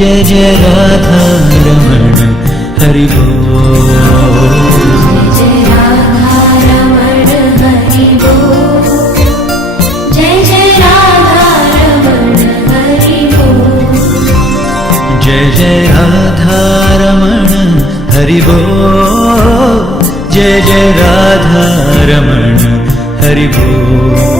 जय जय राधा रमण हरि बोल। जय राधा रमण हरि बोल। जय जय राधा रमण हरि बोल। जय जय राधा रमण हरि बोल। जय जय राधा रमण हरि बोल।